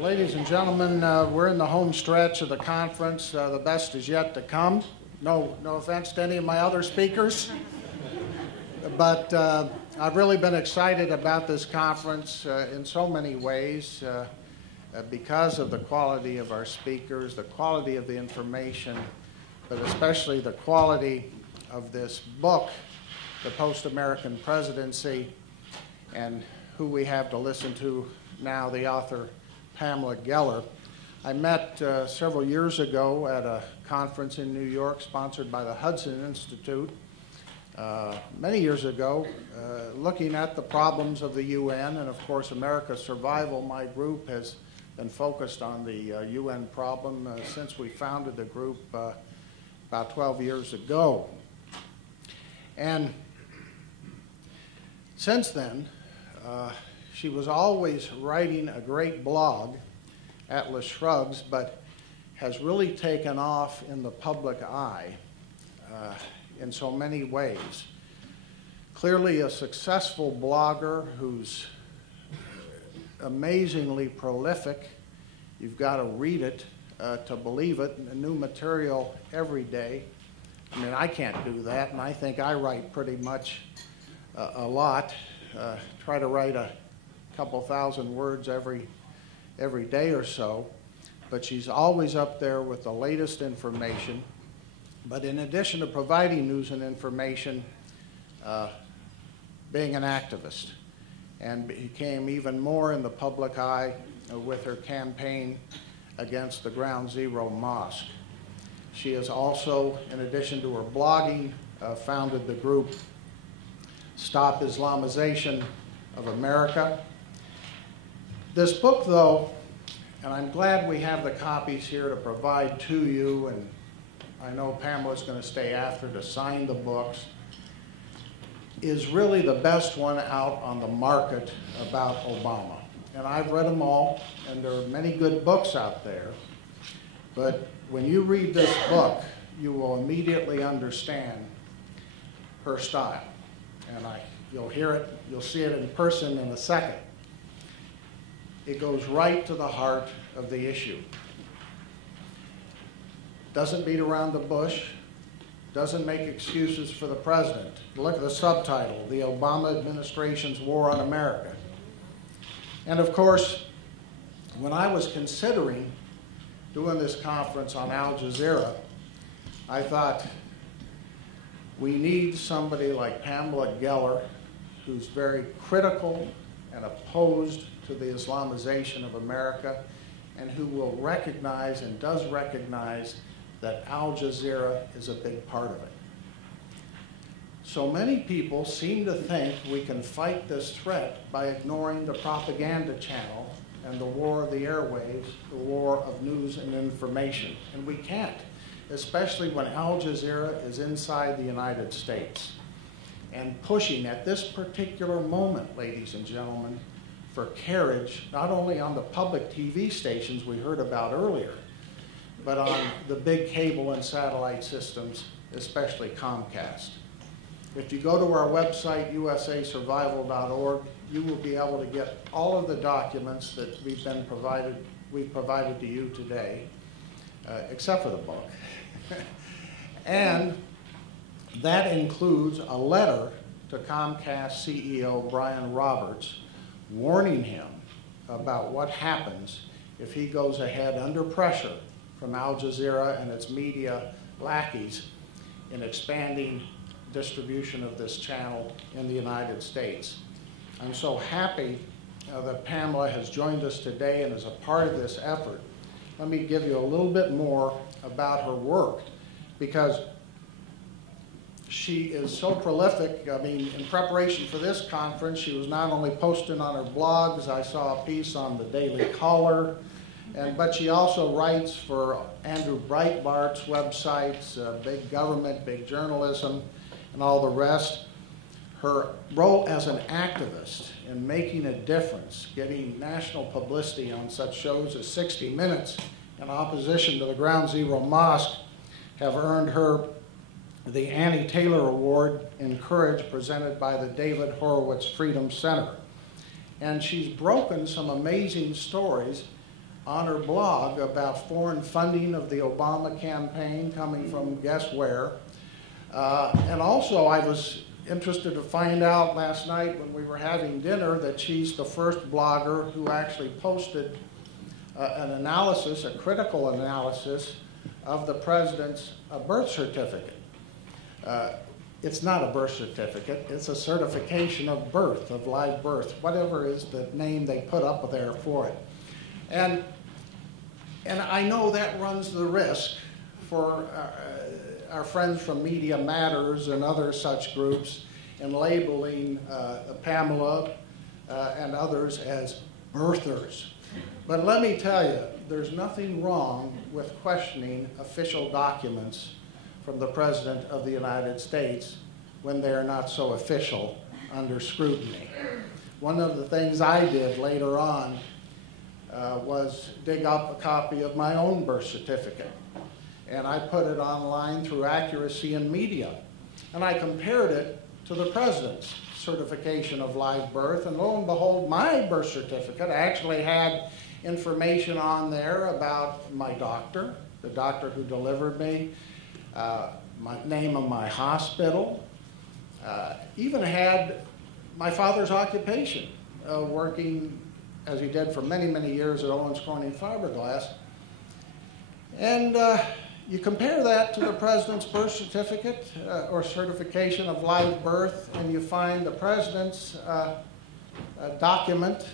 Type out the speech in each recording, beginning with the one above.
Ladies and gentlemen, we're in the home stretch of the conference. The best is yet to come. No offense to any of my other speakers, but I've really been excited about this conference in so many ways because of the quality of our speakers, the quality of the information, but especially the quality of this book, The Post-American Presidency, and who we have to listen to now, the author Pamela Geller. I met several years ago at a conference in New York sponsored by the Hudson Institute many years ago, looking at the problems of the UN and, of course, America's survival. My group has been focused on the UN problem since we founded the group about 12 years ago. And since then, she was always writing a great blog, Atlas Shrugs, but has really taken off in the public eye in so many ways. Clearly a successful blogger who's amazingly prolific. You've got to read it to believe it. New material every day. I mean, I can't do that, and I think I write pretty much a lot. Try to write a couple thousand words every day or so, but she's always up there with the latest information. But in addition to providing news and information, being an activist, and became even more in the public eye with her campaign against the Ground Zero Mosque. She has also, in addition to her blogging, founded the group Stop Islamization of America. This book, though, and I'm glad we have the copies here to provide to you, and I know Pamela's going to stay after to sign the books, is really the best one out on the market about Obama. And I've read them all, and there are many good books out there, but when you read this book, you will immediately understand her style. And you'll hear it, you'll see it in person in a second. It goes right to the heart of the issue. Doesn't beat around the bush, doesn't make excuses for the president. Look at the subtitle, The Obama Administration's War on America. And of course, when I was considering doing this conference on Al-Jazeera, I thought, we need somebody like Pamela Geller, who's very critical and opposed to the Islamization of America, and who will recognize and does recognize that Al-Jazeera is a big part of it. So many people seem to think we can fight this threat by ignoring the propaganda channel and the war of the airwaves, the war of news and information. And we can't, especially when Al Jazeera is inside the United States and pushing at this particular moment, ladies and gentlemen, for carriage, not only on the public TV stations we heard about earlier, but on the big cable and satellite systems, especially Comcast. If you go to our website, usasurvival.org, you will be able to get all of the documents that we've provided to you today, except for the book. And that includes a letter to Comcast CEO Brian Roberts warning him about what happens if he goes ahead under pressure from Al Jazeera and its media lackeys in expanding distribution of this channel in the United States. I'm so happy that Pamela has joined us today and is a part of this effort. Let me give you a little bit more about her work, because she is so prolific. I mean, in preparation for this conference, she was not only posting on her blogs. I saw a piece on the Daily Caller, but she also writes for Andrew Breitbart's websites, Big Government, Big Journalism, and all the rest. Her role as an activist in making a difference, getting national publicity on such shows as 60 Minutes in opposition to the Ground Zero Mosque, have earned her the Annie Taylor Award in Courage presented by the David Horowitz Freedom Center. And she's broken some amazing stories on her blog about foreign funding of the Obama campaign coming from guess where. And also I was interested to find out last night when we were having dinner that she's the first blogger who actually posted an analysis, a critical analysis of the president's birth certificate. It's not a birth certificate, it's a certification of birth, of live birth, whatever is the name they put up there for it. And I know that runs the risk for our friends from Media Matters and other such groups in labeling Pamela and others as birthers. But let me tell you, there's nothing wrong with questioning official documents from the President of the United States when they're not so official under scrutiny. One of the things I did later on was dig up a copy of my own birth certificate. And I put it online through Accuracy in Media. And I compared it to the President's certification of live birth, and lo and behold, my birth certificate actually had information on there about my doctor, the doctor who delivered me, my name of my hospital, even had my father's occupation, working as he did for many, many years at Owens Corning Fiberglass. And you compare that to the President's birth certificate or certification of live birth, and you find the President's document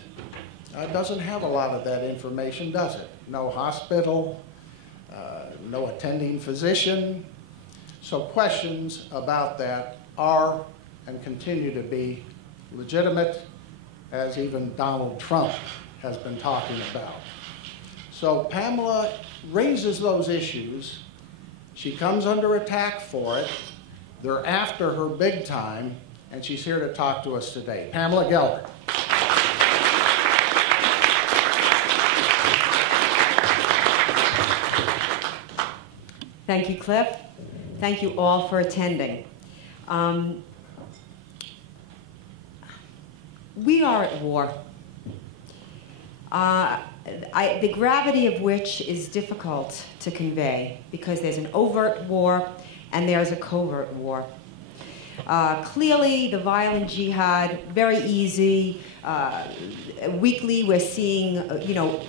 doesn't have a lot of that information, does it? No hospital, no attending physician. So questions about that are and continue to be legitimate, as even Donald Trump has been talking about. So Pamela raises those issues. She comes under attack for it. They're after her big time, and she's here to talk to us today. Pamela Geller. Thank you, Cliff. Thank you all for attending. We are at war. The gravity of which is difficult to convey because there's an overt war and there's a covert war. Clearly, the violent jihad, very easy. Weekly, we're seeing,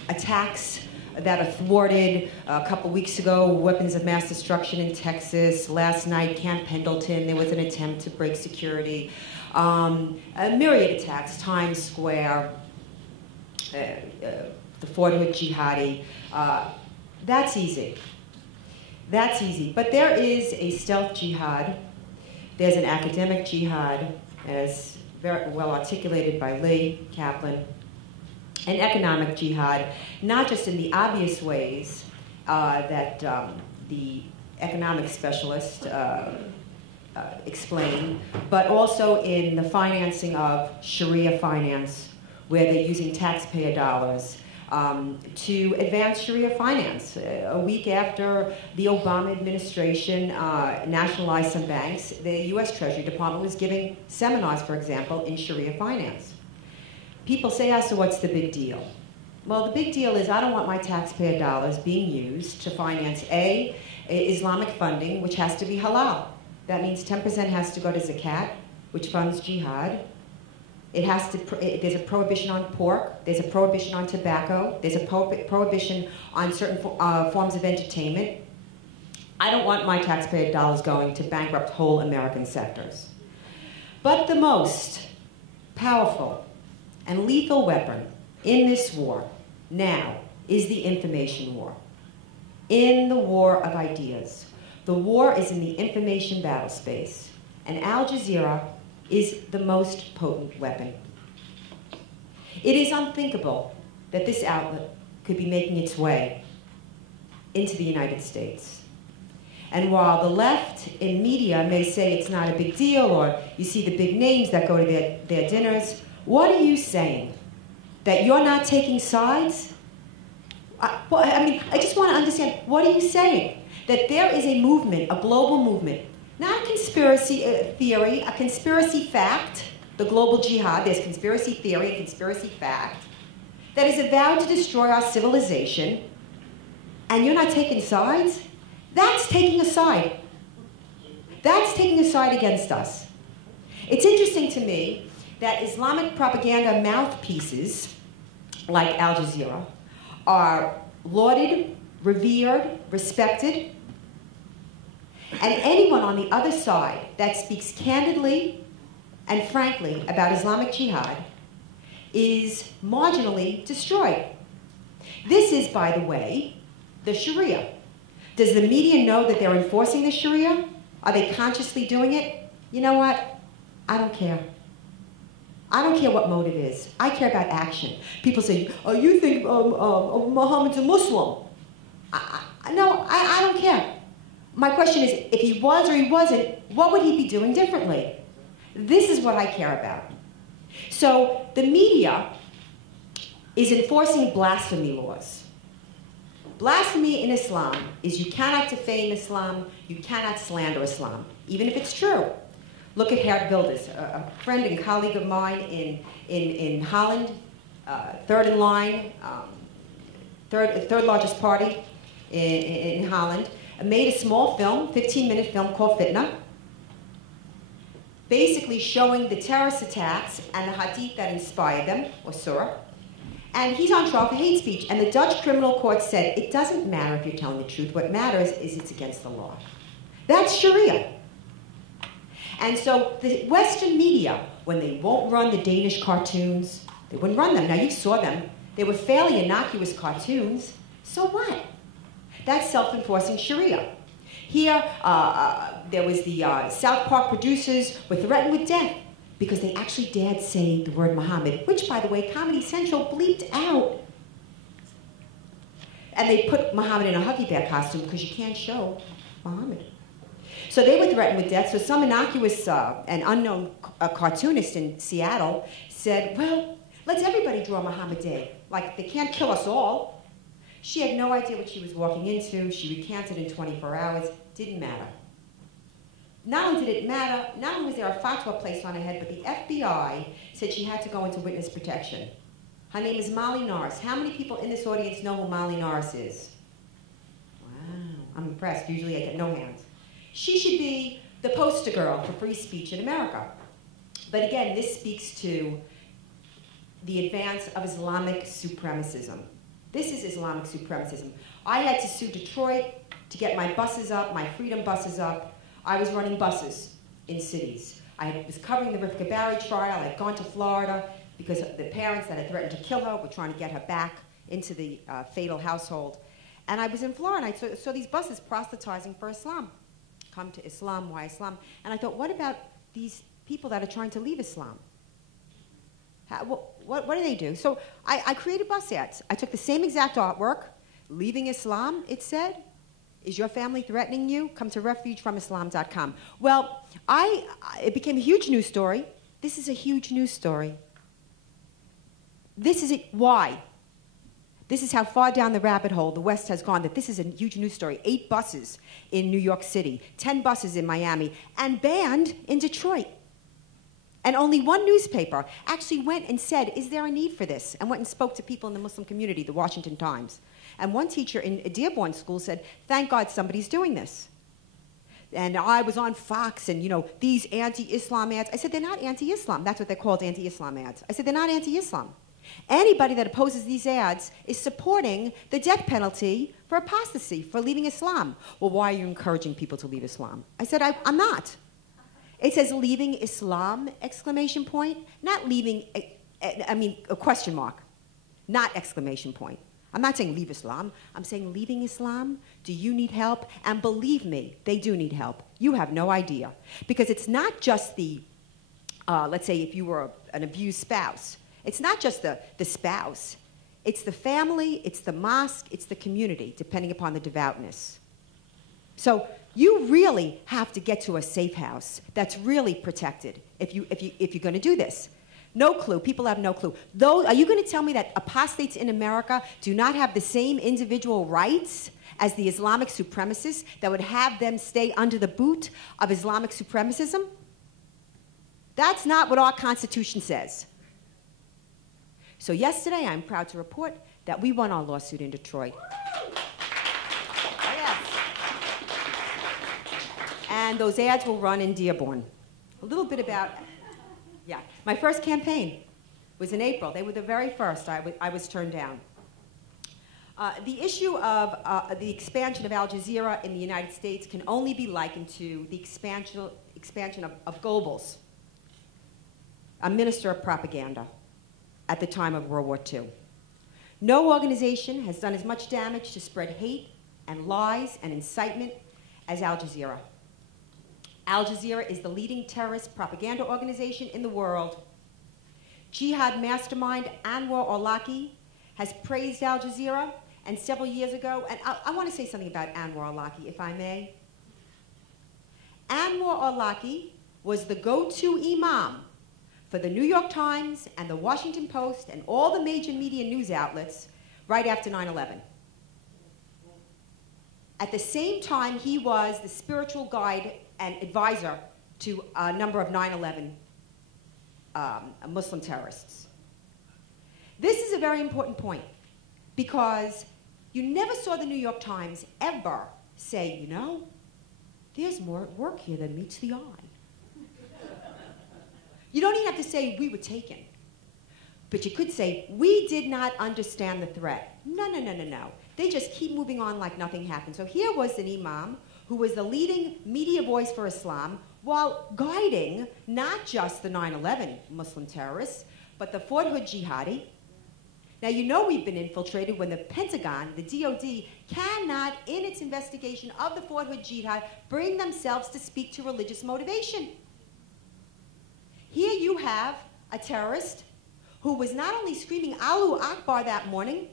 attacks that are thwarted. A couple weeks ago, weapons of mass destruction in Texas. Last night, Camp Pendleton, there was an attempt to break security. A myriad attacks, Times Square, the Fort Hood jihadi. That's easy. That's easy. But there is a stealth jihad. There's an academic jihad, as very well articulated by Lee Kaplan. An economic jihad, not just in the obvious ways that the economic specialist explained, but also in the financing of Sharia finance, where they're using taxpayer dollars to advance Sharia finance. A week after the Obama administration nationalized some banks, the U.S. Treasury Department was giving seminars, for example, in Sharia finance. People say, so what's the big deal? Well, the big deal is I don't want my taxpayer dollars being used to finance A, Islamic funding, which has to be halal. That means 10% has to go to zakat, which funds jihad. It has to, there's a prohibition on pork, there's a prohibition on tobacco, there's a prohibition on certain forms of entertainment. I don't want my taxpayer dollars going to bankrupt whole American sectors. But the most powerful and lethal weapon in this war now is the information war. In the war of ideas. The war is in the information battle space, and Al-Jazeera is the most potent weapon. It is unthinkable that this outlet could be making its way into the United States. And while the left in media may say it's not a big deal, or you see the big names that go to their dinners, what are you saying? That you're not taking sides? I just want to understand, what are you saying? That there is a movement, a global movement, not a conspiracy theory, a conspiracy fact, the global jihad, there's conspiracy theory and conspiracy fact, that is vowed to destroy our civilization, and you're not taking sides? That's taking a side. That's taking a side against us. It's interesting to me that Islamic propaganda mouthpieces, like Al-Jazeera, are lauded, revered, respected, and anyone on the other side that speaks candidly and frankly about Islamic Jihad is marginally destroyed. This is, by the way, the Sharia. Does the media know that they're enforcing the Sharia? Are they consciously doing it? You know what? I don't care. I don't care what motive is. I care about action. People say, oh, you think Muhammad's a Muslim. No, I don't care. My question is, if he was or he wasn't, what would he be doing differently? This is what I care about. So the media is enforcing blasphemy laws. Blasphemy in Islam is you cannot defame Islam, you cannot slander Islam, even if it's true. Look at Geert Wilders, a friend and colleague of mine in Holland, third in line, third largest party in Holland, made a small film, 15-minute film called Fitna, basically showing the terrorist attacks and the hadith that inspired them, or surah. And he's on trial for hate speech. And the Dutch criminal court said, it doesn't matter if you're telling the truth. What matters is it's against the law. That's Sharia. And so the Western media, when they won't run the Danish cartoons, they wouldn't run them. Now, you saw them. They were fairly innocuous cartoons. So what? That's self-enforcing Sharia. Here, there was the South Park producers were threatened with death because they actually dared say the word Muhammad, which, by the way, Comedy Central bleeped out. And they put Muhammad in a Huggy Bear costume because you can't show Muhammad. So they were threatened with death. So some innocuous and unknown cartoonist in Seattle said, well, let's everybody draw Muhammad Day. Like, they can't kill us all. She had no idea what she was walking into. She recanted in 24 hours. Didn't matter. Not only did it matter, not only was there a fatwa placed on her head, but the FBI said she had to go into witness protection. Her name is Molly Norris. How many people in this audience know who Molly Norris is? Wow, I'm impressed. Usually I get no hands. She should be the poster girl for free speech in America. But again, this speaks to the advance of Islamic supremacism. This is Islamic supremacism. I had to sue Detroit to get my buses up, my freedom buses up. I was running buses in cities. I was covering the Rivka Barry trial. I had gone to Florida because the parents that had threatened to kill her were trying to get her back into the fatal household. And I was in Florida, and I saw these buses proselytizing for Islam. Come to Islam, why Islam? And I thought, what about these people that are trying to leave Islam? What do they do? So I created bus ads. I took the same exact artwork, leaving Islam, it said. Is your family threatening you? Come to refugefromislam.com. Well, it became a huge news story. This is a huge news story. This is it. Why? This is how far down the rabbit hole the West has gone, that this is a huge news story. 8 buses in New York City, 10 buses in Miami, and banned in Detroit. And only one newspaper actually went and said, is there a need for this? And went and spoke to people in the Muslim community, the Washington Times. And one teacher in a Dearborn school said, thank God somebody's doing this. And I was on Fox and, you know, these anti-Islam ads. I said, they're not anti-Islam. That's what they're called, anti-Islam ads. I said, they're not anti-Islam. Anybody that opposes these ads is supporting the death penalty for apostasy, for leaving Islam. Well, why are you encouraging people to leave Islam? I said, I'm not. It says leaving Islam, exclamation point. Not leaving, a question mark. Not exclamation point. I'm not saying leave Islam. I'm saying leaving Islam. Do you need help? And believe me, they do need help. You have no idea. Because it's not just the, let's say if you were an abused spouse, it's not just the spouse. It's the family, it's the mosque, it's the community, depending upon the devoutness. So you really have to get to a safe house that's really protected if you're going to do this. No clue. People have no clue. Are you going to tell me that apostates in America do not have the same individual rights as the Islamic supremacists that would have them stay under the boot of Islamic supremacism? That's not what our Constitution says. So yesterday, I'm proud to report that we won our lawsuit in Detroit. Yes. And those ads will run in Dearborn. A little bit about, yeah. My first campaign was in April. They were the very first I was turned down. The issue of the expansion of Al-Jazeera in the United States can only be likened to the expansion of Goebbels, a minister of propaganda at the time of World War II. No organization has done as much damage to spread hate and lies and incitement as Al Jazeera. Al Jazeera is the leading terrorist propaganda organization in the world. Jihad mastermind Anwar al-Awlaki has praised Al Jazeera, and several years ago, and I want to say something about Anwar al-Awlaki, if I may. Anwar al-Awlaki was the go-to imam for the New York Times and the Washington Post and all the major media news outlets right after 9/11. At the same time, he was the spiritual guide and advisor to a number of 9/11 Muslim terrorists. This is a very important point because you never saw the New York Times ever say, you know, there's more at work here than meets the eye. You don't even have to say we were taken. But you could say, we did not understand the threat. No, no, no, no, no. They just keep moving on like nothing happened. So here was an imam who was the leading media voice for Islam while guiding not just the 9/11 Muslim terrorists, but the Fort Hood jihadi. Now, you know we've been infiltrated when the Pentagon, the DOD, cannot, in its investigation of the Fort Hood jihad, bring themselves to speak to religious motivation. Here you have a terrorist who was not only screaming Allahu Akbar that morning,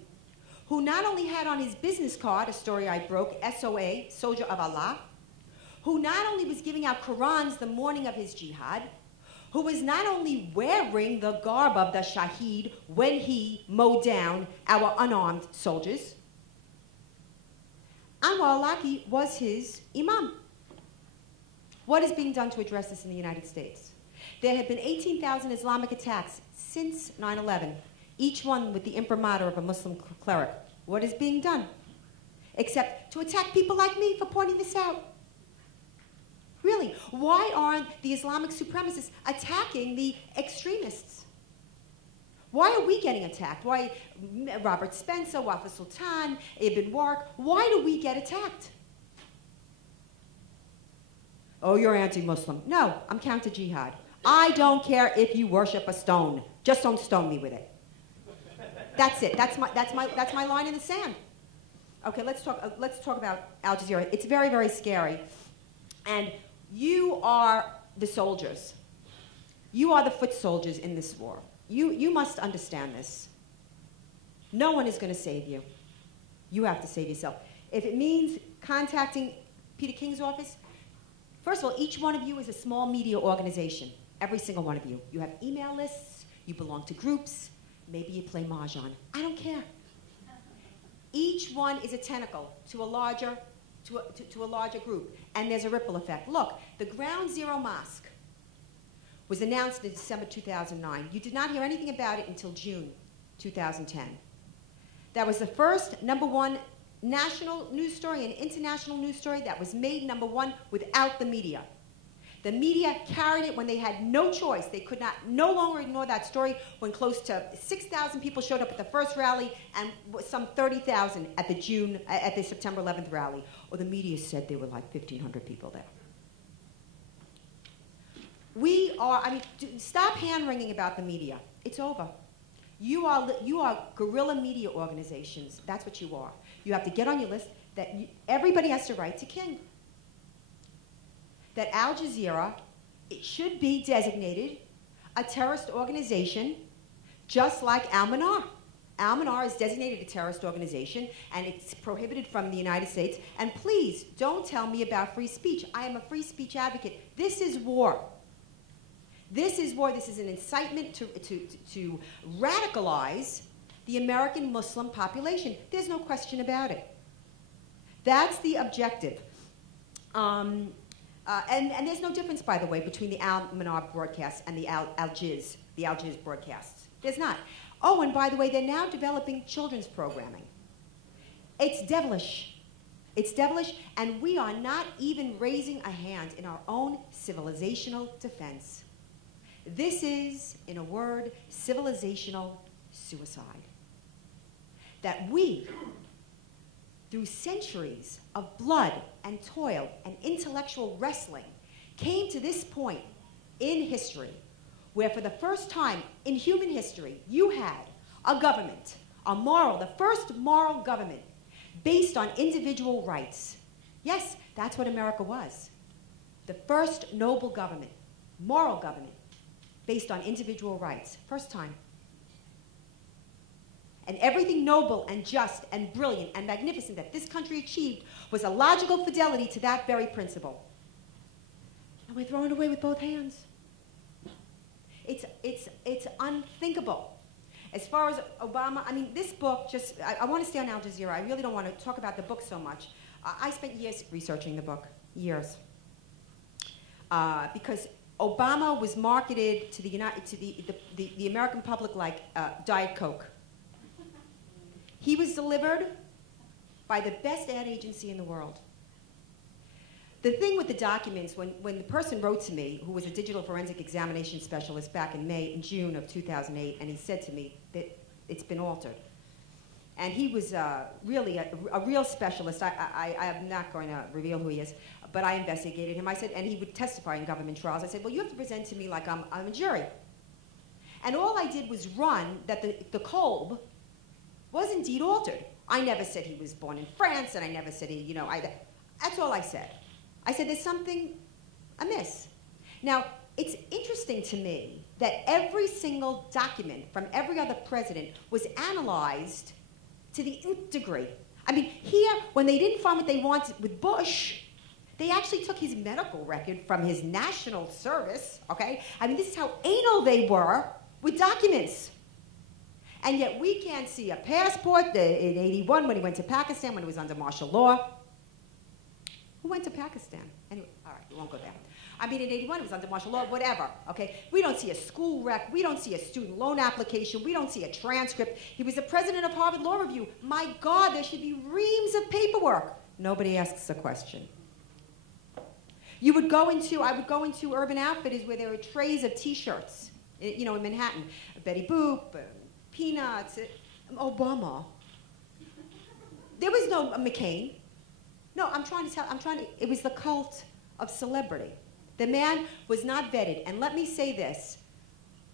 who not only had on his business card, a story I broke, SOA, Soldier of Allah, who not only was giving out Qurans the morning of his jihad, who was not only wearing the garb of the Shaheed when he mowed down our unarmed soldiers, Anwar al-Awlaki was his imam. What is being done to address this in the United States? There have been 18,000 Islamic attacks since 9/11, each one with the imprimatur of a Muslim cleric. What is being done? Except to attack people like me for pointing this out. Really, why aren't the Islamic supremacists attacking the extremists? Why are we getting attacked? Why Robert Spencer, Wafa Sultan, Ibn Warq, why do we get attacked? Oh, you're anti-Muslim. No, I'm counter-jihad. I don't care if you worship a stone. Just don't stone me with it. That's it. That's my line in the sand. Okay, let's talk about Al Jazeera. It's very, very scary. And you are the soldiers. You are the foot soldiers in this war. You must understand this. No one is going to save you. You have to save yourself. If it means contacting Peter King's office, first of all, each one of you is a small media organization. Every single one of you. You have email lists. You belong to groups. Maybe you play mahjong. I don't care. Each one is a tentacle to a larger group, and there's a ripple effect. Look, the Ground Zero Mosque was announced in December 2009. You did not hear anything about it until June 2010. That was the first #1 national news story and international news story that was made #1 without the media. The media carried it when they had no choice. They could no longer ignore that story when close to 6,000 people showed up at the first rally and some 30,000 at the September 11th rally. Or the media said there were like 1,500 people there. Stop hand-wringing about the media. It's over. You are guerrilla media organizations. That's what you are. You have to get on your list that everybody has to write to King. That Al Jazeera, it should be designated a terrorist organization just like Al-Manar. Al-Manar is designated a terrorist organization and it's prohibited from the United States. And please, don't tell me about free speech. I am a free speech advocate. This is war. This is war. This is an incitement to radicalize the American Muslim population. There's no question about it. That's the objective. And there's no difference, by the way, between the Al-Manar broadcasts and the Al-Jiz broadcasts. There's not. Oh, and by the way, they're now developing children's programming. It's devilish. It's devilish, and we are not even raising a hand in our own civilizational defense. This is, in a word, civilizational suicide. That we, through centuries of blood and toil and intellectual wrestling, came to this point in history where for the first time in human history, you had a government, the first moral government based on individual rights. Yes, that's what America was. The first noble government, moral government, based on individual rights. First time. And everything noble and just and brilliant and magnificent that this country achieved was a logical fidelity to that very principle. And we're throwing it away with both hands. It's unthinkable. As far as Obama, I mean, this book just, I want to stay on Al-Jazeera. I really don't want to talk about the book so much. I spent years researching the book, years. Because Obama was marketed to the American public like Diet Coke. He was delivered by the best ad agency in the world. The thing with the documents, when the person wrote to me, who was a digital forensic examination specialist back in June of 2008, and he said to me that it's been altered. And he was really a real specialist. I am not going to reveal who he is, but I investigated him. I said, and he would testify in government trials. I said, well, you have to present to me like I'm a jury. And all I did was run that the Kolb was indeed altered. I never said he was born in France, and I never said he, that's all I said. I said, there's something amiss. Now, it's interesting to me that every single document from every other president was analyzed to the nth degree. I mean, here, when they didn't find what they wanted with Bush, they actually took his medical record from his national service, okay? I mean, this is how anal they were with documents. And yet we can't see a passport in '81 when he went to Pakistan, when he was under martial law. Who went to Pakistan? Anyway, all right, we won't go there. I mean, in '81, it was under martial law, whatever, okay? We don't see a school rec. We don't see a student loan application. We don't see a transcript. He was the president of Harvard Law Review. My God, there should be reams of paperwork. Nobody asks a question. I would go into Urban Outfitters where there were trays of T-shirts, in Manhattan. Betty Boop, Peanuts, Obama. There was no McCain. No, it was the cult of celebrity. The man was not vetted. And let me say this.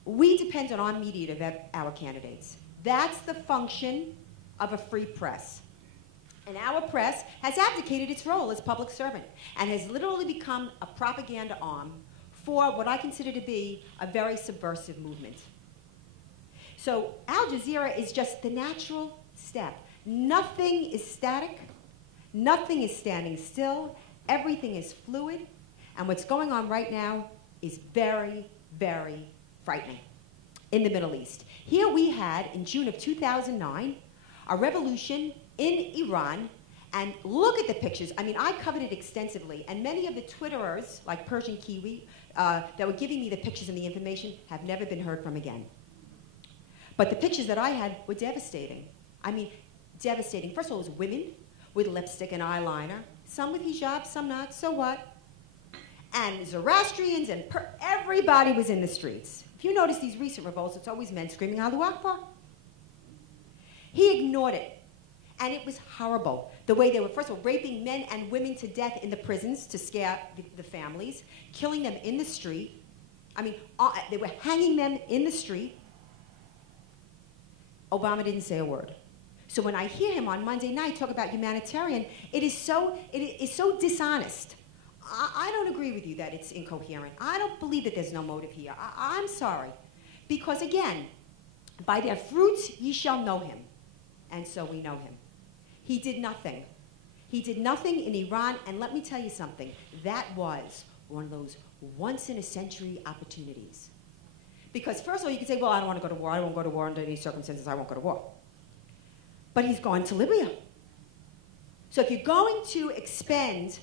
We depend on our media to vet our candidates. That's the function of a free press. And our press has abdicated its role as public servant and has literally become a propaganda arm for what I consider to be a very subversive movement. So Al Jazeera is just the natural step. Nothing is static. Nothing is standing still. Everything is fluid. And what's going on right now is very, very frightening in the Middle East. Here we had, in June of 2009, a revolution in Iran. And look at the pictures. I mean, I covered it extensively. And many of the Twitterers, like Persian Kiwi, that were giving me the pictures and the information have never been heard from again. But the pictures that I had were devastating. I mean, devastating. First of all, it was women with lipstick and eyeliner, some with hijab, some not, so what? And Zoroastrians and everybody was in the streets. If you notice these recent revolts, it's always men screaming, Allahu Akbar. He ignored it, and it was horrible. The way they were, first of all, raping men and women to death in the prisons to scare the families, killing them in the street. I mean, they were hanging them in the street. Obama didn't say a word. So when I hear him on Monday night talk about humanitarian, it is so dishonest. I don't agree with you that it's incoherent. I don't believe that there's no motive here. I'm sorry. Because again, by their fruits ye shall know him. And so we know him. He did nothing. He did nothing in Iran, and let me tell you something. That was one of those once-in-a-century opportunities. Because first of all, you can say, well, I don't want to go to war. I won't go to war under any circumstances. I won't go to war. But he's gone to Libya. So if you're going to expend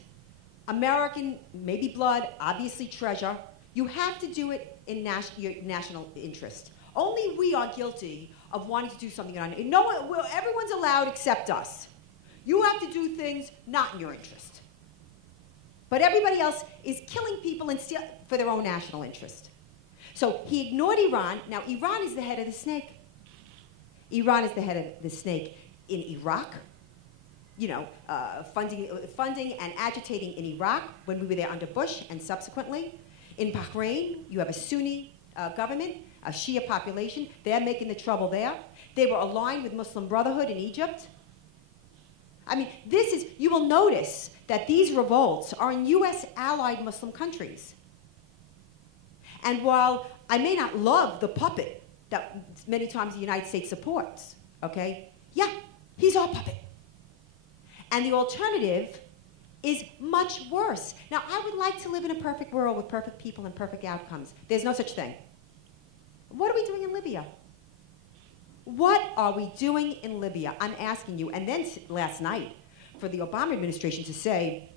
American, maybe blood, obviously treasure, you have to do it in your national interest. Only we are guilty of wanting to do something on it. No one, well, everyone's allowed except us. You have to do things not in your interest. But everybody else is killing people and for their own national interest. So he ignored Iran. Now, Iran is the head of the snake. Iran is the head of the snake in Iraq. You know, funding and agitating in Iraq when we were there under Bush and subsequently. In Bahrain, you have a Sunni government, a Shia population. They're making the trouble there. They were aligned with Muslim Brotherhood in Egypt. I mean, you will notice that these revolts are in US allied Muslim countries. And while I may not love the puppet that many times the United States supports, okay, yeah, he's our puppet. And the alternative is much worse. Now, I would like to live in a perfect world with perfect people and perfect outcomes. There's no such thing. What are we doing in Libya? What are we doing in Libya? I'm asking you. And then last night, for the Obama administration to say,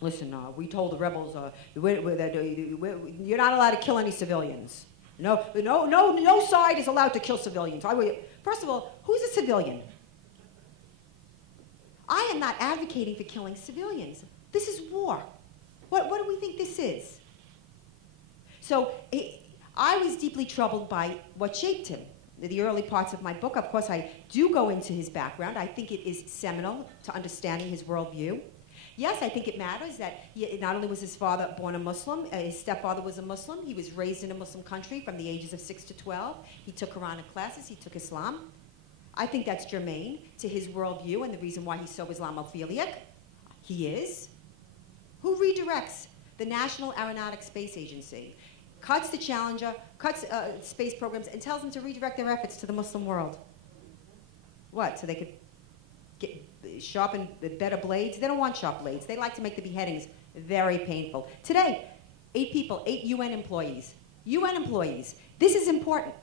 listen, we told the rebels that you're not allowed to kill any civilians. No side is allowed to kill civilians. First of all, who's a civilian? I am not advocating for killing civilians. This is war. What do we think this is? So I was deeply troubled by what shaped him. The early parts of my book, of course, I do go into his background. I think it is seminal to understanding his worldview. Yes, I think it matters that not only was his father born a Muslim, his stepfather was a Muslim. He was raised in a Muslim country from the ages of 6 to 12. He took Quranic classes. He took Islam. I think that's germane to his worldview and the reason why he's so Islamophilic. He is. Who redirects the National Aeronautic Space Agency? Cuts the Challenger, cuts space programs, and tells them to redirect their efforts to the Muslim world. What? So they could sharpen better blades? They don't want sharp blades. They like to make the beheadings very painful. Today, 8 people, 8 UN employees. UN employees, this is important,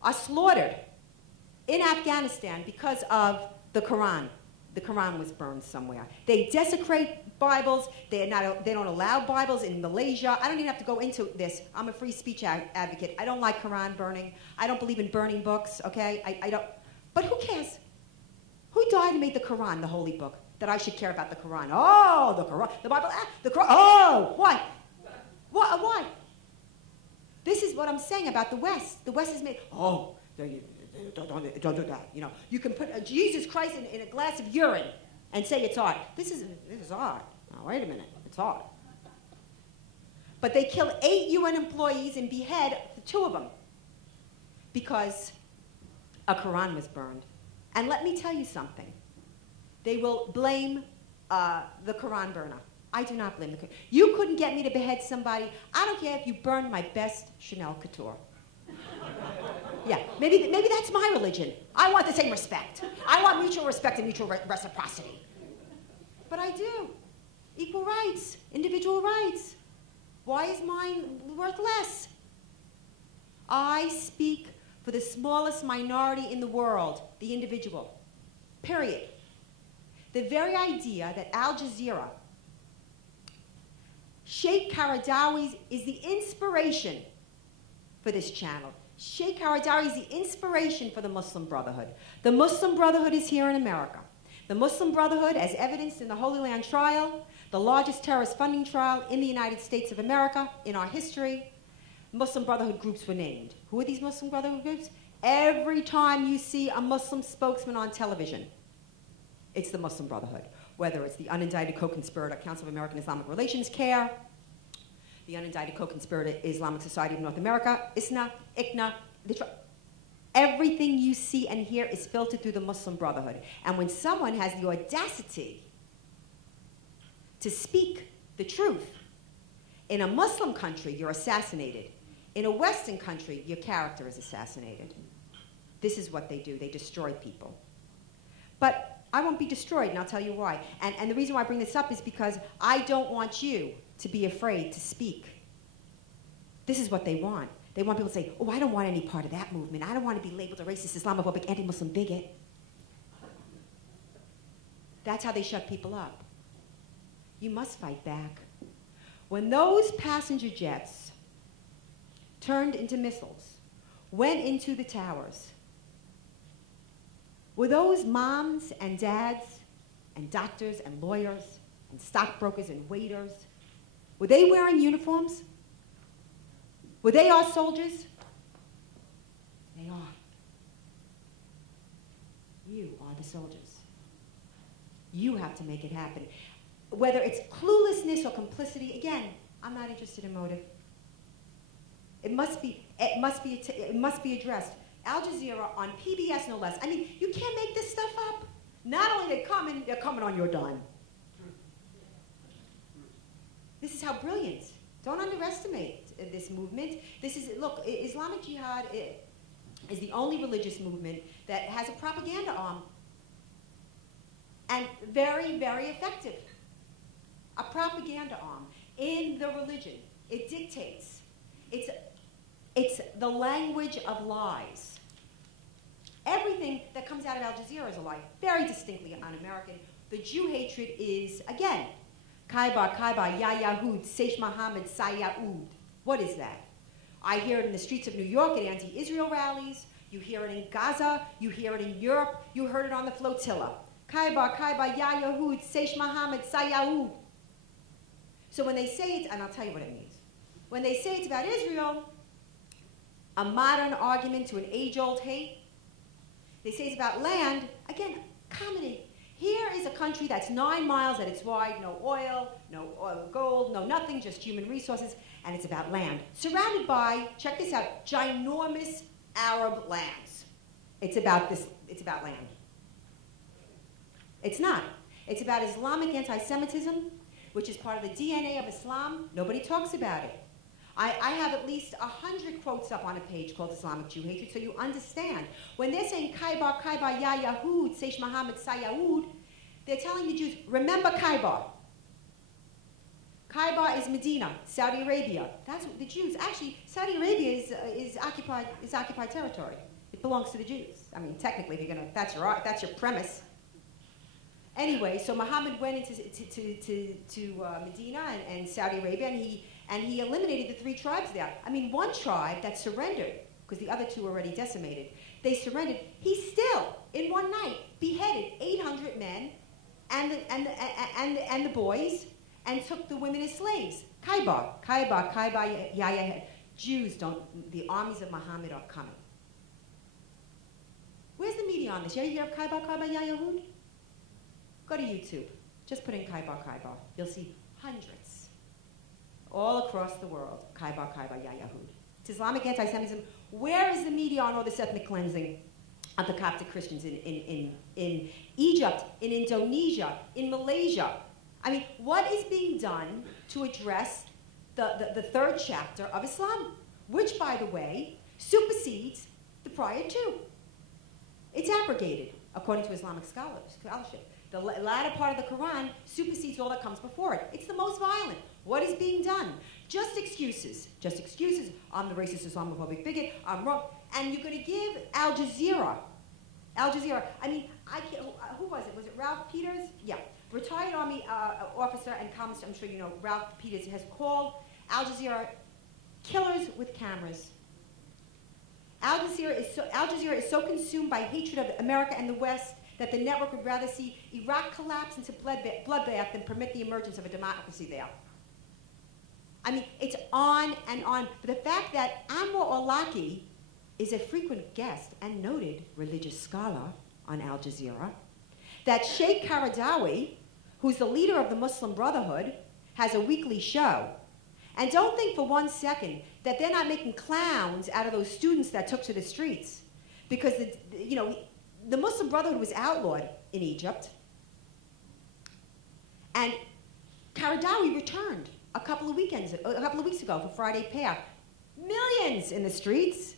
are slaughtered in Afghanistan because of the Quran. The Quran was burned somewhere. They desecrate Bibles. They don't allow Bibles in Malaysia. I don't even have to go into this. I'm a free speech advocate. I don't like Quran burning. I don't believe in burning books, okay? I don't. But who cares? Who died and made the Quran, the holy book, that I should care about the Quran? Oh, the Quran, the Bible, the Quran. Oh, why? Why? This is what I'm saying about the West. The West is made, don't do that. You know, you can put Jesus Christ in a glass of urine and say it's art. This is art. Now, wait a minute, it's art. But they kill 8 UN employees and behead 2 of them because a Quran was burned. And let me tell you something. They will blame the Quran burner. I do not blame the Quran. You couldn't get me to behead somebody. I don't care if you burned my best Chanel couture. Yeah, maybe that's my religion. I want the same respect. I want mutual respect and mutual reciprocity. But I do. Equal rights, individual rights. Why is mine worth less? I speak for the smallest minority in the world, the individual. Period. The very idea that Al-Jazeera, Sheikh Qaradawi is the inspiration for this channel. Sheikh Qaradawi is the inspiration for the Muslim Brotherhood. The Muslim Brotherhood is here in America. The Muslim Brotherhood, as evidenced in the Holy Land trial, the largest terrorist funding trial in the United States of America in our history, Muslim Brotherhood groups were named. Who are these Muslim Brotherhood groups? Every time you see a Muslim spokesman on television, it's the Muslim Brotherhood. Whether it's the unindicted co-conspirator Council of American Islamic Relations, CARE, the unindicted co-conspirator Islamic Society of North America, ISNA, ICNA, everything you see and hear is filtered through the Muslim Brotherhood. And when someone has the audacity to speak the truth, in a Muslim country, you're assassinated. In a Western country, your character is assassinated. This is what they do. They destroy people. But I won't be destroyed, and I'll tell you why. And the reason why I bring this up is because I don't want you to be afraid to speak. This is what they want. They want people to say, oh, I don't want any part of that movement. I don't want to be labeled a racist, Islamophobic, anti-Muslim bigot. That's how they shut people up. You must fight back. When those passenger jets turned into missiles, went into the towers, were those moms and dads and doctors and lawyers and stockbrokers and waiters, were they wearing uniforms? Were they our soldiers? They are. You are the soldiers. You have to make it happen. Whether it's cluelessness or complicity, again, I'm not interested in motive. It must be addressed. Al-Jazeera on PBS, no less. I mean, you can't make this stuff up. Not only they're coming on your dime. This is how brilliant. Don't underestimate this movement. Look, Islamic Jihad is the only religious movement that has a propaganda arm. And very, very effective. A propaganda arm in the religion. It dictates. It's the language of lies. Everything that comes out of Al-Jazeera is a lie, very distinctly un-American. The Jew hatred is, again, Kaiba, Ya Yahud, Seish Mohammed, Sayaud. What is that? I hear it in the streets of New York at anti-Israel rallies. You hear it in Gaza. You hear it in Europe. You heard it on the flotilla. Kaiba, Ya Yahud, Seish Mohammed, Sayaud. So when they say it, and I'll tell you what it means. When they say it's about Israel, a modern argument to an age-old hate, they say it's about land, again, comedy. Here is a country that's 9 miles at its wide, no oil, gold, no nothing, just human resources, and it's about land. Surrounded by, check this out, ginormous Arab lands. It's about land. It's not. It's about Islamic anti-Semitism, which is part of the DNA of Islam. Nobody talks about it. I have at least 100 quotes up on a page called Islamic Jew Hatred, so you understand. When they're saying Kaiba, Ya Yahud, Seish Mohammed, Sayaud, they're telling the Jews, remember Kaiba. Kaiba is Medina, Saudi Arabia. That's what the Jews, actually, Saudi Arabia is occupied territory. It belongs to the Jews. I mean, technically, if you're gonna, that's your premise. Anyway, so Muhammad went into Medina and Saudi Arabia, and he eliminated the 3 tribes there. I mean, one tribe that surrendered, because the other 2 were already decimated, they surrendered. He still, in one night, beheaded 800 men and the boys, and took the women as slaves. Kaiba, Ya. Jews don't, the armies of Muhammad are coming. Where's the media on this? You ever hear of Kaiba, Ya Yahud? Go to YouTube. Just put in Kaiba. You'll see hundreds all across the world. Kaiba, Ya Yahud. It's Islamic anti-Semitism. Where is the media on all this ethnic cleansing of the Coptic Christians in Egypt, in Indonesia, in Malaysia? I mean, what is being done to address the 3rd chapter of Islam, which, by the way, supersedes the prior 2? It's abrogated, according to Islamic scholarship. The latter part of the Quran supersedes all that comes before it. It's the most violent. What is being done? Just excuses. Just excuses. I'm the racist Islamophobic bigot. I'm wrong. And you're going to give Al-Jazeera. I mean, who was it? Was it Ralph Peters? Yeah. Retired Army officer and columnist, I'm sure you know, Ralph Peters, has called Al-Jazeera killers with cameras. Al-Jazeera is so consumed by hatred of America and the West that the network would rather see Iraq collapse into bloodbath than permit the emergence of a democracy there. I mean, it's on and on. But the fact that Anwar al-Awlaki is a frequent guest and noted religious scholar on Al Jazeera, that Sheikh Qaradawi, who's the leader of the Muslim Brotherhood, has a weekly show. And don't think for one second that they're not making clowns out of those students that took to the streets. Because, the Muslim Brotherhood was outlawed in Egypt. And Qaradawi returned a couple of weeks ago for Friday prayer. Millions in the streets.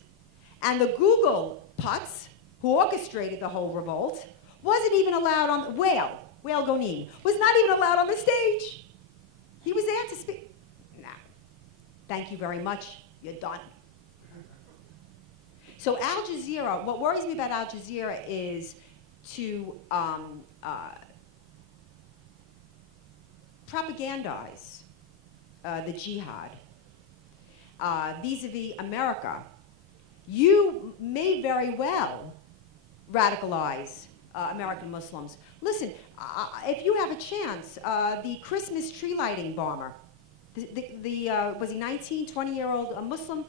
And the Google putz, who orchestrated the whole revolt, wasn't even allowed on, Wael Gonin, was not even allowed on the stage. He was there to speak. Nah, thank you very much, you're done. So Al Jazeera, what worries me about Al Jazeera is to propagandize the jihad vis-a-vis America you may very well radicalize American Muslims. Listen, if you have a chance, the Christmas tree lighting bomber, was he 19, 20-year-old Muslim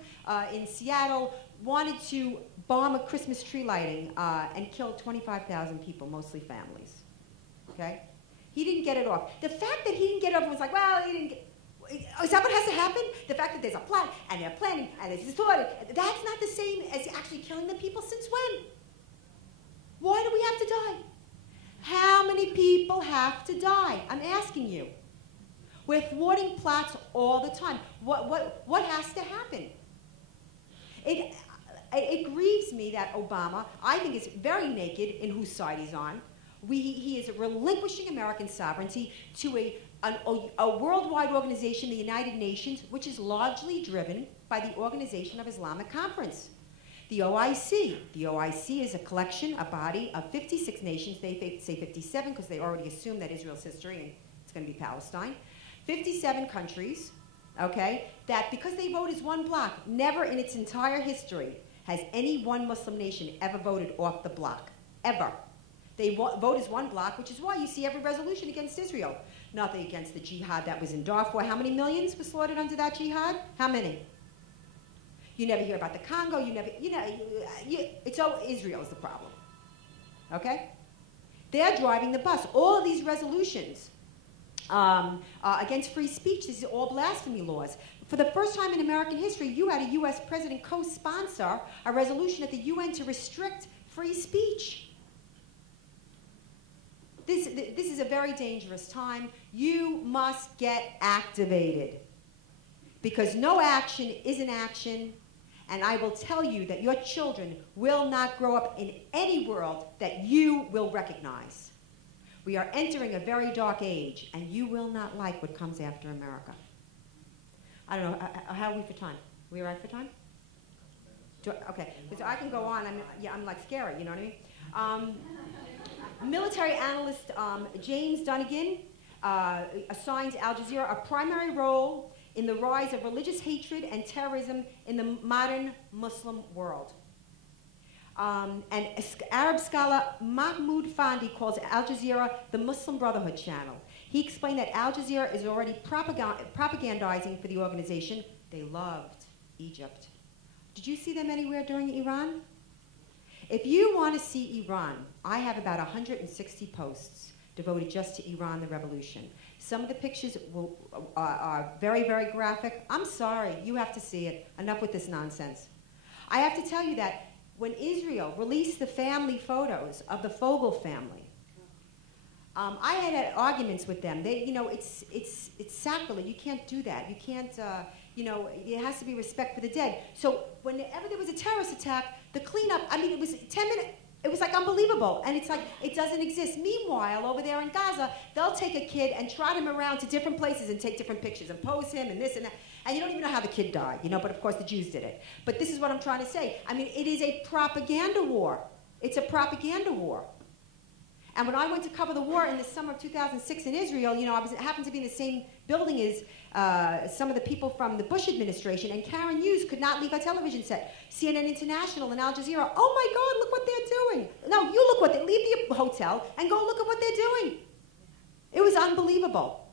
in Seattle, wanted to bomb a Christmas tree lighting and kill 25,000 people, mostly families. Okay? He didn't get it off. The fact that he didn't get it off was like, well, he didn't get. Is that what has to happen? The fact that there's a plot and they're planning and it's distorted, that's not the same as actually killing the people. Since when? Why do we have to die? How many people have to die? I'm asking you. We're thwarting plots all the time. What has to happen? It grieves me that Obama, I think, is very naked in whose side he's on. He is relinquishing American sovereignty to a worldwide organization, the United Nations, which is largely driven by the Organization of Islamic Conference. The OIC. The OIC is a collection, a body of 56 nations. They say 57 because they already assume that Israel's history and it's going to be Palestine. 57 countries, okay, that because they vote as one bloc, never in its entire history has any one Muslim nation ever voted off the bloc, ever. They vote as one bloc, which is why you see every resolution against Israel. Nothing against the jihad that was in Darfur. How many millions were slaughtered under that jihad? How many? You never hear about the Congo. It's all Israel's the problem. Okay? They're driving the bus. All of these resolutions against free speech, this is all blasphemy laws. For the first time in American history, you had a U.S. president co-sponsor a resolution at the UN to restrict free speech. This is a very dangerous time. You must get activated because no action is an action, and I will tell you that your children will not grow up in any world that you will recognize. We are entering a very dark age, and you will not like what comes after America. I don't know, how are we for time? We all right for time? Okay, so I can go on. I'm like scary, you know what I mean? Military analyst James Dunnigan assigns Al-Jazeera a primary role in the rise of religious hatred and terrorism in the modern Muslim world. And Arab scholar Mahmoud Fandi calls Al Jazeera the Muslim Brotherhood channel. He explained that Al Jazeera is already propagandizing for the organization. They loved Egypt. Did you see them anywhere during Iran? If you want to see Iran, I have about 160 posts devoted just to Iran, the revolution. Some of the pictures are very, very graphic. I'm sorry, you have to see it. Enough with this nonsense. I have to tell you that when Israel released the family photos of the Fogel family, I had arguments with them. They, it's sacrilege. You can't do that. You can't, it has to be respect for the dead. So whenever there was a terrorist attack, the cleanup, it was 10 minutes. It was like unbelievable, and it's like it doesn't exist. Meanwhile, over there in Gaza, they'll take a kid and trot him around to different places and take different pictures and pose him and this and that. And you don't even know how the kid died, but of course the Jews did it. But this is what I'm trying to say. It is a propaganda war. It's a propaganda war. And when I went to cover the war in the summer of 2006 in Israel, I happened to be in the same building as some of the people from the Bush administration, and Karen Hughes could not leave her television set. CNN International and Al Jazeera, oh my God, look what they're doing. No, you look what they, leave the hotel and go look at what they're doing. It was unbelievable.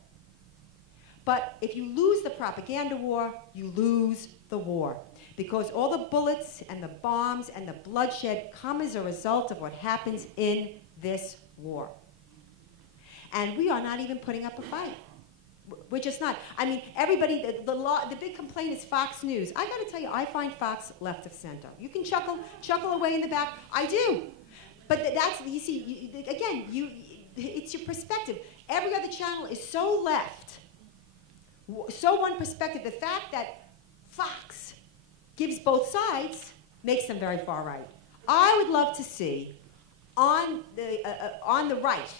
But if you lose the propaganda war, you lose the war. Because all the bullets and the bombs and the bloodshed come as a result of what happens in this war. And we are not even putting up a fight. We're just not. Everybody, the big complaint is Fox News. I got to tell you, I find Fox left of center. You can chuckle away in the back. I do. But that's, you see, it's your perspective. Every other channel is so left, so one perspective. The fact that Fox gives both sides makes them very far right. I would love to see on the right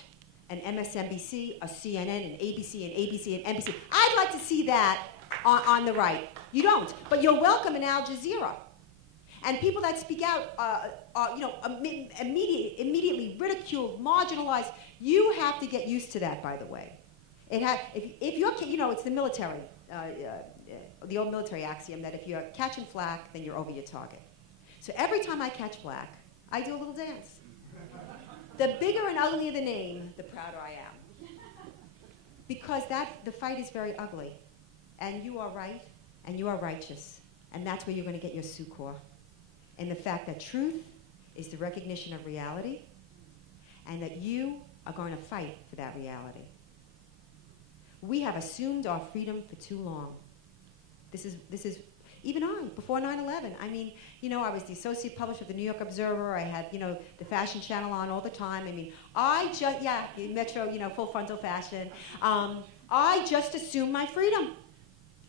an MSNBC, a CNN, an ABC, an ABC, an NBC. I'd like to see that on the right. You don't, but you're welcome in Al Jazeera. And people that speak out, immediately ridiculed, marginalized. You have to get used to that, by the way. If you're, it's the military, the old military axiom that if you're catching flack, then you're over your target. So every time I catch black, I do a little dance. The bigger and uglier the name, the prouder I am. Because the fight is very ugly. And you are right, and you are righteous. And that's where you're going to get your succor. In the fact that truth is the recognition of reality, and that you are going to fight for that reality. We have assumed our freedom for too long. This is even before 9/11. I mean, you know, I was the associate publisher of the New York Observer. I had, you know, the Fashion Channel on all the time. I mean, Metro, you know, full frontal fashion. I just assumed my freedom.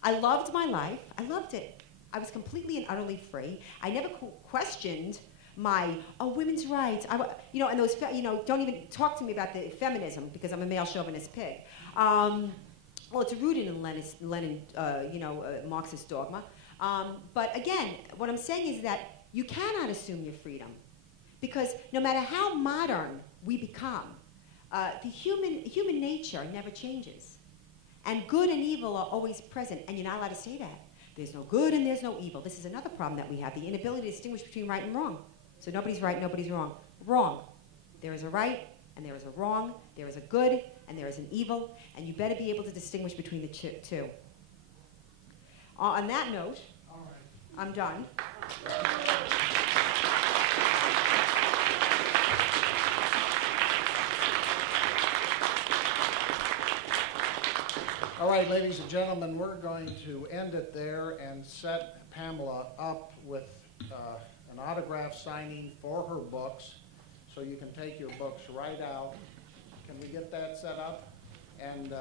I loved my life. I loved it. I was completely and utterly free. I never questioned my women's rights. You know, and those, you know, don't even talk to me about the feminism because I'm a male chauvinist pig. Well, it's rooted in Lenin, you know, Marxist dogma. But again, what I'm saying is that you cannot assume your freedom, because no matter how modern we become, the human nature never changes, and good and evil are always present. And you're not allowed to say that. There's no good and there's no evil. This is another problem that we have: the inability to distinguish between right and wrong. So nobody's right, nobody's wrong. Wrong. There is a right and there is a wrong. There is a good and there is an evil, and you better be able to distinguish between the two. On that note, I'm done. All right, ladies and gentlemen, we're going to end it there and set Pamela up with an autograph signing for her books, so you can take your books right out. Can we get that set up? And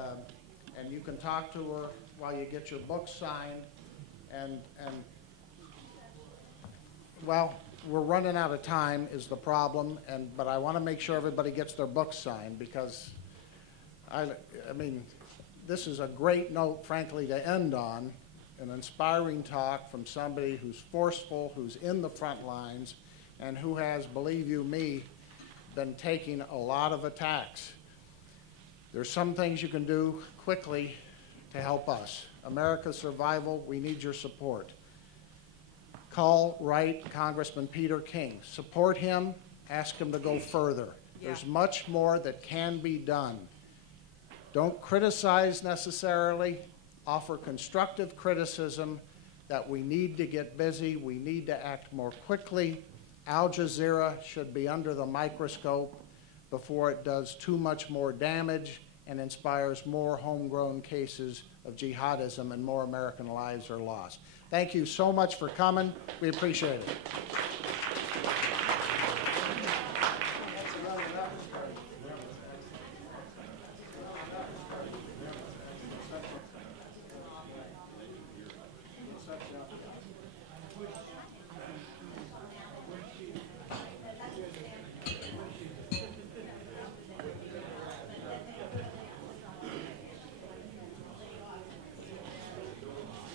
you can talk to her while you get your books signed. And well, we're running out of time is the problem, but I want to make sure everybody gets their books signed, because I mean, this is a great note, frankly, to end on, an inspiring talk from somebody who's forceful, who's in the front lines, and who has, believe you me, been taking a lot of attacks. There's some things you can do quickly to help us. America's survival, we need your support. Call, write Congressman Peter King. Support him, ask him to go further. Yeah. There's much more that can be done. Don't criticize necessarily, offer constructive criticism that we need to get busy, we need to act more quickly. Al-Jazeera should be under the microscope before it does too much more damage and inspires more homegrown cases of jihadism and more American lives are lost. Thank you so much for coming. We appreciate it.